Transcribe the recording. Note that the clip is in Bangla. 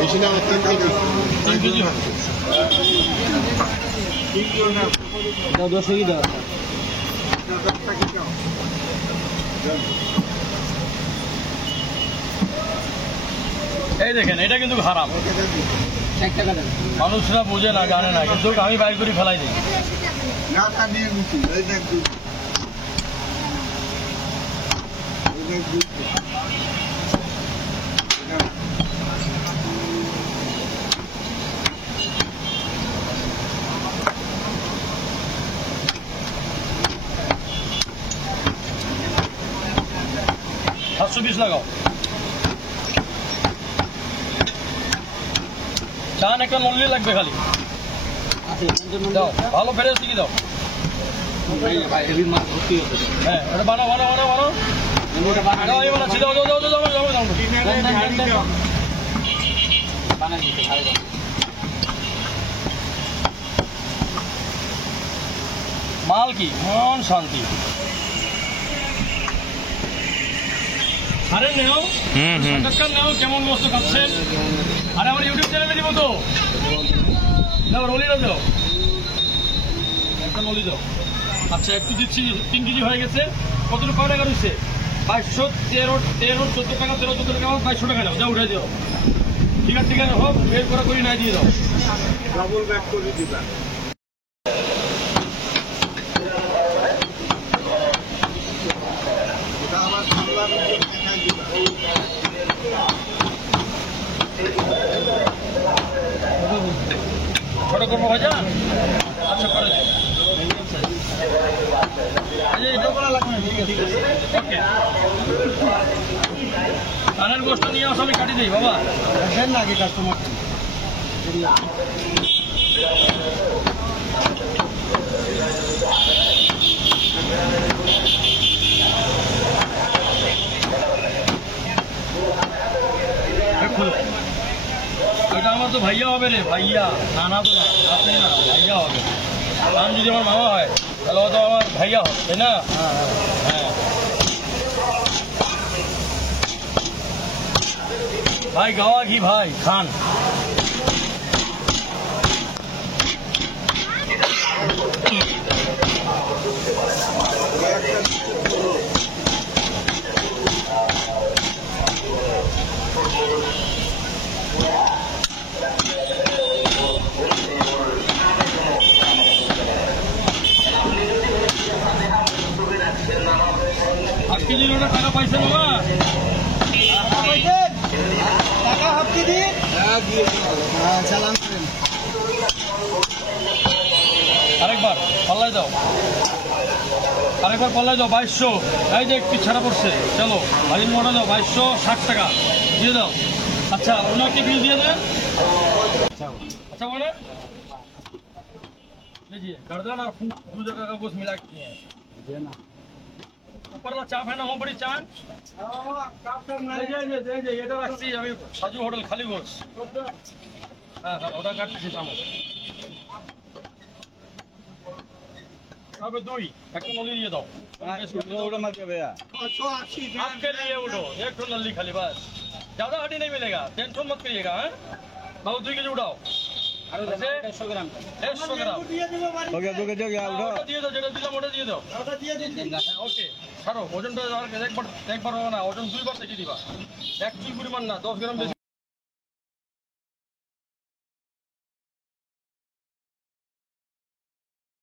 বেশি না 3 কেজি হবে। দাও 10 কেজি দাও। এই দেখেন এটা কিন্তু খারাপ, 1 টাকা দেন। মানুষরা বোঝে না, জানে না, কিন্তু আমি বাইর করে ফেলাই দিই। সাতশো 20 লাগাও। চান একটা নলি লাগবে খালি, দাও ভালো ফেরেস দিকে দাও। হ্যাঁ এটা বানাও বানাও বানাও বানাও, দাও এই বানাচ্ছি, দাও দাও দাও দাও দাও দাও মাল কি মন শান্তি। আরে নেও সরকার নেও, কেমন বস্তু খাচ্ছেন। আরে আমার ইউটিউব চ্যানেলে দিব তো, দাও রলিটা দাও, একটা নলি দাও। আচ্ছা একটু দিচ্ছি, 3 কেজি হয়ে গেছে। কতটুকু টাকা রয়েছে? 2213 14 টাকা 13 14 টাকা 2200 টাকা দাও, যা উঠে দাও। ঠিক আছে ঠিক আছে, হোক বের করা করি নাই দিয়ে দাও। ডাবল ব্যাক করে দিবা। এটা আমার সামলার টাকা দিবা। ছোট করবো ভাইজা? আচ্ছা করে দিই। ওকে কানের গোষ্ঠ নিয়ে আসো, আমি কাটি দিই বাবা। দেন না আগে কাস্টমার। ওইটা আমার তো ভাইয়া হবে রে, ভাইয়া। নানা তো না, আপনি না, ভাইয়া হবে। আমি যদি আমার মামা হয় তাহলে ও তো আমার ভাইয়া হবে, তাই না? হ্যাঁ ভাই গাওয়া ঘি ভাই খান। আট কেজির ওটা টাকা পাইছেন বাবা? টাকা হাফ কেজি চালান করেন। আরেকবার পাল্লাই দাও, আরেকবার পাল্লাই দাও। 2200, এই যে একটু ছাড়া পড়ছে। চলো ভাজির মোটা দাও, 2260 টাকা দিয়ে দাও। আচ্ছা ওনাকে বিল দিয়ে দেন। अच्छा बोले लीजिए गर्दन और 2 जगह का गोश्त मिला के हैं। ऊपर वाला चाप है ना, वो बड़ी चाप এটা রাখছি আমি সাজু হোটেল খালি গোস। হ্যাঁ হ্যাঁ ওটা কাটতেছি চামচ। তবে 2 একটা নলি দিয়ে দাও। ওটা মার কে भैया 180 आपके लिए उठो, एक ठो नली खाली बस, ज्यादा हड्डी नहीं मिलेगा, टेंशन मत करिएगा। बाबू 2 केजी उठाओ। 150 ग्राम हो गया 2 केजी हो गया उठो দিয়ে দাও, যেটা দিলাম ওটা দিয়ে দাও। ওকে ছাড়ো, ওজনটা একবার হবে না, ওজন 2 বার থেকে দিবা। 1 কিলো পরিমাণ না, 10 গ্রাম বেশি।